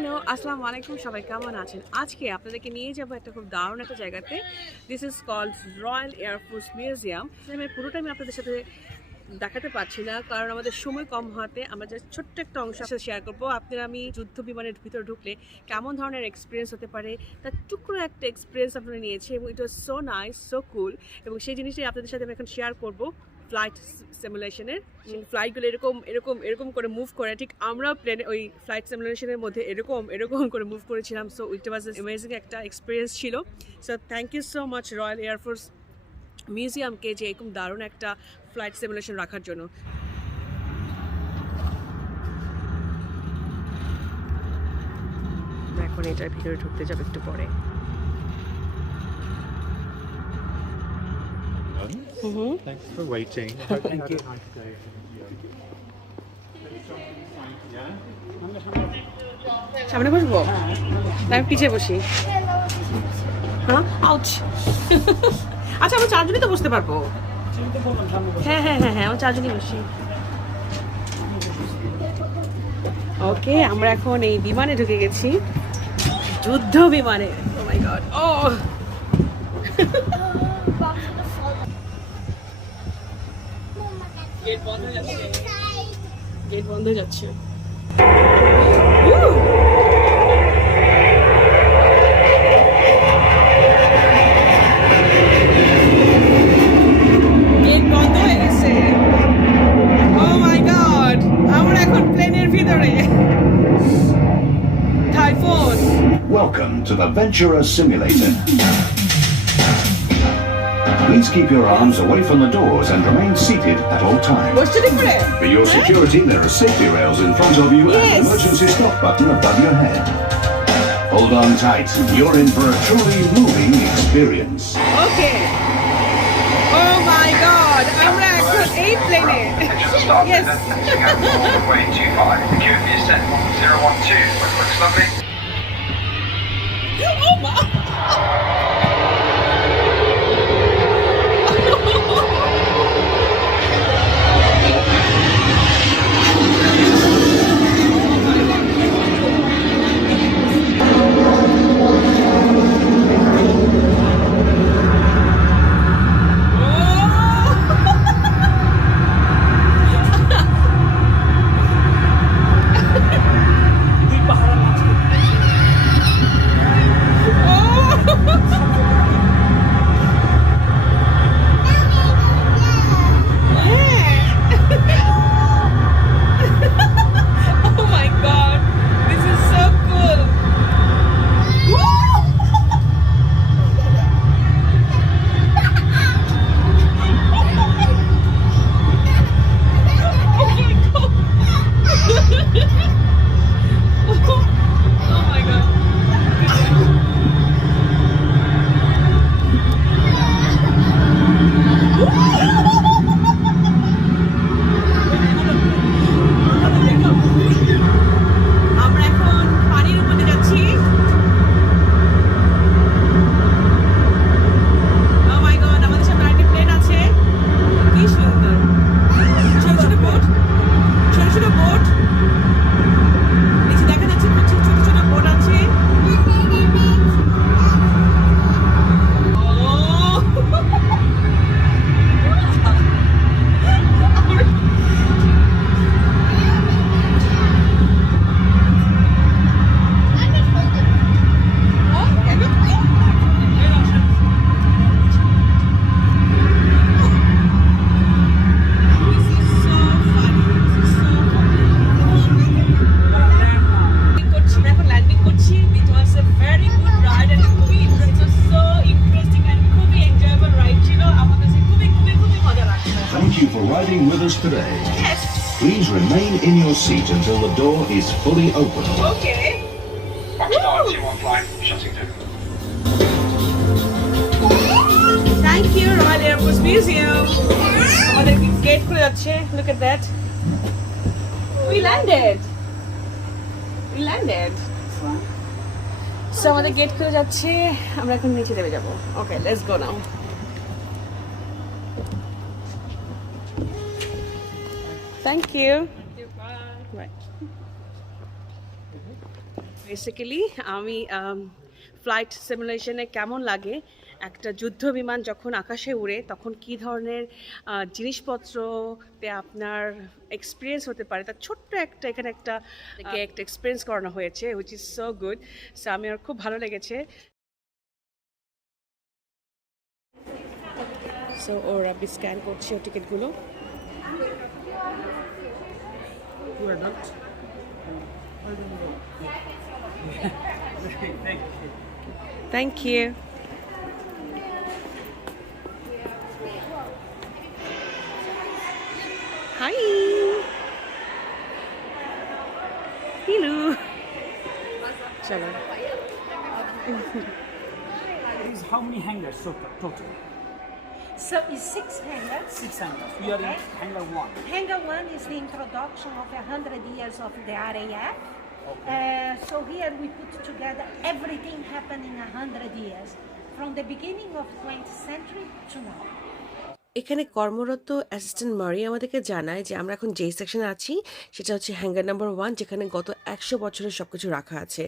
হ্যালো, আসসালামু আলাইকুম। সবাই কেমন আছেন? আজকে আপনাদেরকে নিয়ে যাবো একটা খুব দারুণ একটা জায়গাতে। This is called Royal Air Force Museum. আমি পুরোটা আমি আপনাদের সাথে দেখাতে পারছি না, কারণ আমাদের সময় কম হওয়াতে আমরা যে ছোট্ট একটা অংশ শেয়ার করবো। আপনারা আমি যুদ্ধ বিমানের ভিতরে ঢুকলে কেমন ধরনের এক্সপিরিয়েন্স হতে পারে তার টুকরো একটা এক্সপিরিয়েন্স আপনারা নিয়েছি, এবং it was so nice, so cool. এবং সেই জিনিসটাই আপনাদের সাথে আমি এখন শেয়ার করবো। ফ্লাইট সিমুলেশনের ফ্লাইটগুলো এরকম এরকম এরকম করে মুভ করে, ঠিক আমরা প্লেনে ওই ফ্লাইট সিমুলেশনের মধ্যে এরকম এরকম করে মুভ করেছিলাম। সো ইট ওয়াজ অ্যামেজিং একটা এক্সপিরিয়েন্স ছিল। So thank you so much Royal Air Force মিউজিয়ামকে যে এরকম দারুণ একটা ফ্লাইট সিমুলেশন রাখার জন্য। এখন এটার ভিতরে ঢুকতে যাবে একটু পরে। Thanks for waiting. Thank you. সামনে বসবো না, আমি পিছিয়ে বসি? হ্যাঁ, আউচ। আচ্ছা, আমরা চারজনই তো বসতে পারবো। হ্যাঁ হ্যাঁ হ্যাঁ হ্যাঁ, আমরা চারজনই বসি। ওকে, আমরা এখন এই বিমানে ঢুকে গেছি, যুদ্ধ বিমানে। ও মাই গড, ও গেট বন্ধ হয়ে যাচ্ছে, গেট বন্ধ হয়ে যাচ্ছে। গেট বন্ধ হয়ে গেছে। ও মাই গড, আমরা এখন প্লেনের ভিতরে। Typhoon. Welcome to the Ventura Simulator. Please keep your arms away from the doors and remain seated at all times. বসতে ঠিক করে? For your security, there are safety rails in front of you and an emergency stop button above your head. Hold on tight. You're in for a truly moving experience. Okay. Oh my God, আমরা এখন এই প্লেনে। Yes. Runway 25, queue for descent 012, looks lovely. Oh my. Riding with us today. Yes. Please remain in your seat until the door is fully open. Okay. Foxtrot 21 flight, shutting down. Thank you, Royal Air Force Museum. আমাদের গেট খুলে যাচ্ছে. Look at that. We landed. We landed. So আমাদের গেট খুলে যাচ্ছে. আমরা এখন নিচে নেমে যাব. Okay, let's go now. Thank you. Bye. Bye. Basically আমি ফ্লাইট সিমুলেশনে কেমন লাগে একটা যুদ্ধ বিমান যখন আকাশে উড়ে তখন কী ধরনের জিনিসপত্রতে আপনার এক্সপিরিয়েন্স হতে পারে তার ছোট্ট একটা এখানে একটা এক্সপিরিয়েন্স করানো হয়েছে which is so good. So আমার খুব ভালো লেগেছে। সো ওরা স্ক্যান করছে ও টিকিটগুলো। Thank you. Hi. Hello. Chalo. How many hangars total? So it's 6 hangars. 6 hangars. We are in hangar 1. Hangar 1 is the introduction of 100 years of the RAF. So here we put together everything happened in 100 years, from the beginning of 20th century to now. এখানে কর্মরত অ্যাসিস্ট্যান্ট মারি আমাদেরকে জানায় যে আমরা এখন যেই সেকশনে আছি সেটা হচ্ছে হ্যাঙ্গার নাম্বার 1, যেখানে গত 100 বছরের সব কিছু রাখা আছে।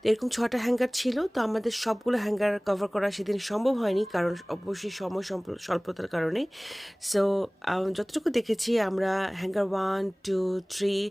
তো এরকম 6টা হ্যাঙ্গার ছিল, তো আমাদের সবগুলো হ্যাঙ্গার কভার করা সেদিন সম্ভব হয়নি, কারণ অবশ্যই সময় স্বল্পতার কারণে। সো যতটুকু দেখেছি আমরা হ্যাঙ্গার 1, 2, 3,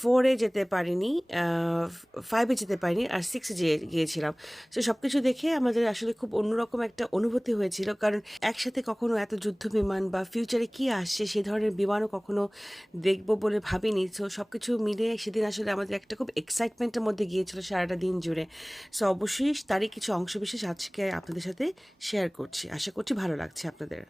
4-এ যেতে পারিনি, 5-এ যেতে পারিনি, আর 6-এ গিয়েছিলাম। সো সব কিছু দেখে আমাদের আসলে খুব অন্যরকম একটা অনুভূতি হয়েছিল, কারণ একসাথে কখনো এত যুদ্ধ বিমান বা ফিউচারে কি আসছে সে ধরনের বিমানও কখনো দেখব বলে ভাবিনি। সো সব কিছু মিলে সেদিন আসলে আমাদের একটা খুব এক্সাইটমেন্টের মধ্যে গিয়েছিল সারাটা দিন জুড়ে। সো অবশ্যই তারই কিছু অংশবিশেষ আজকে আপনাদের সাথে শেয়ার করছি, আশা করছি ভালো লাগছে আপনাদের।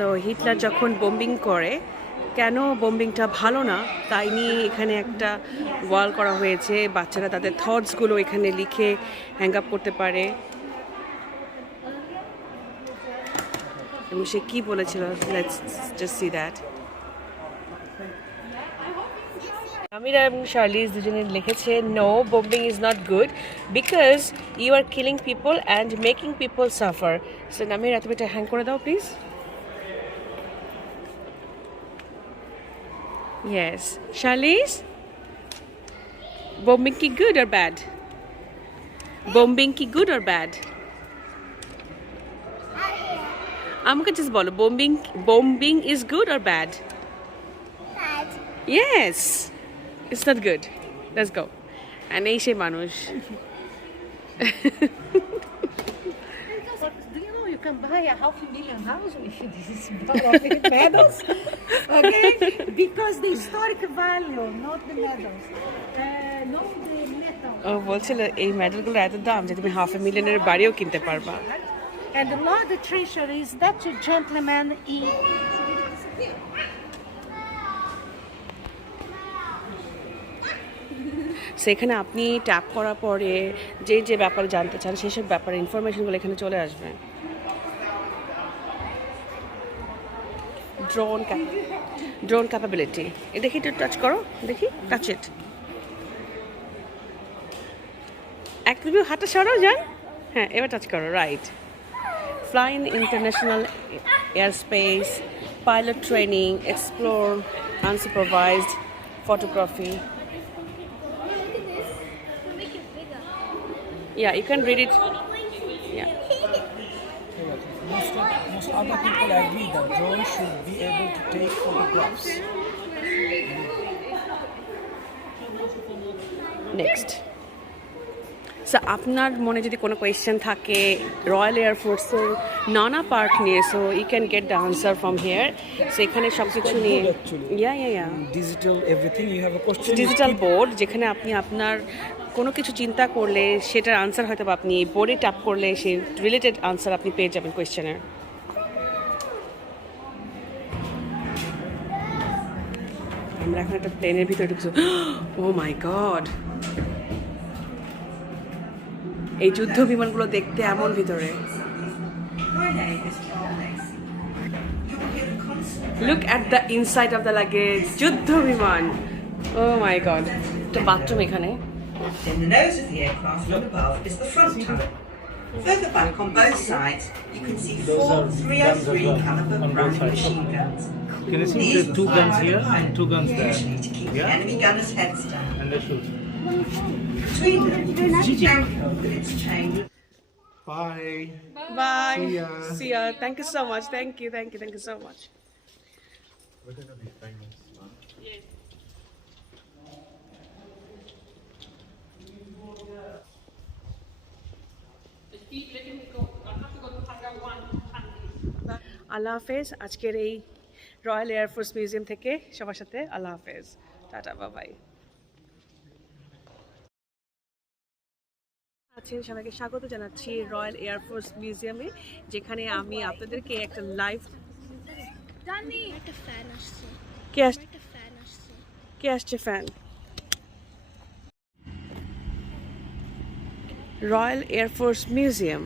সো হিটলার যখন বোম্বিং করে, কেন বোম্বিংটা ভালো না তাই নিয়ে এখানে একটা ওয়াল করা হয়েছে, বাচ্চারা তাদের থটসগুলো এখানে লিখে হ্যাং আপ করতে পারে। এবং সে কী বলেছিল, let's just see that. Amira এবং শার্লিজ দুজনে লিখেছে, no, bombing is not good because you are killing people and making people suffer. So Amira তুমি এটা হ্যাং করে দাও please. Yes. Charlize? Bombing ki good or bad? Bombing ki good or bad? আমাকে just বলো, bombing is good or bad? Bad. Yes. It's not good. Let's go. And এই সেই মানুষ। Do you know you can buy a $500,000 house with this bottle of medals? Okay? Because the historic value, not the medals. Not the metal. ও বলছিল এই মেডেলগুলো এত দাম যে তুমি $500,000 বাড়িও কিনতে পারবা। And the Lord Treasurer is that gentleman in. সেখানে আপনি ট্যাপ করার পরে যে যে ব্যাপারে জানতে চান সেসব ব্যাপারে ইনফরমেশনগুলো এখানে চলে আসবে। ড্রোন ক্যাপাবিলিটি, দেখি একটু টাচ করো, দেখি, টাচ ইট। একটু হাতটা সরাও যান, হ্যাঁ এবার টাচ করো, right. Fly in international air space, pilot training, explore, unsupervised photography. Yeah, you can read it. Yeah. Most other people agree that drones should be able to take photographs. Next. So আপনার মনে যদি কোনো কোয়েশ্চেন থাকে রয়্যাল এয়ারফোর্সের নানা part নিয়ে, so you can get the answer from here. So এখানে সব কিছু নিয়ে yeah Digital everything. You have a question. Digital board, যেখানে আপনি আপনার কোনো কিছু চিন্তা করলে সেটার আনসার হয়তো বা আপনি বোর্ডে ট্যাপ করলে সেই রিলেটেড আনসার আপনি পেয়ে যাবেন কোয়েশ্চেনের। আমরা এখন একটা প্লেনের ভিতরে ঢুকছি। ও মাই গড, এই যুদ্ধ বিমানগুলো দেখতে এমন ভিতরে। Look at the inside of the luggage, যুদ্ধ বিমান। ও মাই গড, একটা বাথরুম এখানে। In the nose of the aircraft from above is the front tunnel. Further back on both sides, you can see four 303 caliber Browning machine guns. Can you see These the two were guns fired here behind, and two guns there? usually to keep the Yeah? enemy gunners' heads down. And they shoot. Between them, you can see tank with its chain. Bye. Bye. See ya. See ya. Thank you so much. Thank you so much. We're gonna be famous. আল্লাহ হাফেজ। আজকের এই royal Air Force museum থেকে সবার সাথে আল্লাহ হাফেজ, tata, by. আছেন সবাইকে স্বাগত জানাচ্ছি রয়্যাল এয়ারফোর্স মিউজিয়ামে, যেখানে আমি আপনাদেরকে একটা লাইভ একটা ফ্যান আসছে, কে একটা ফ্যান আসছে। আসছে ফ্যান। Royal Air Force museum.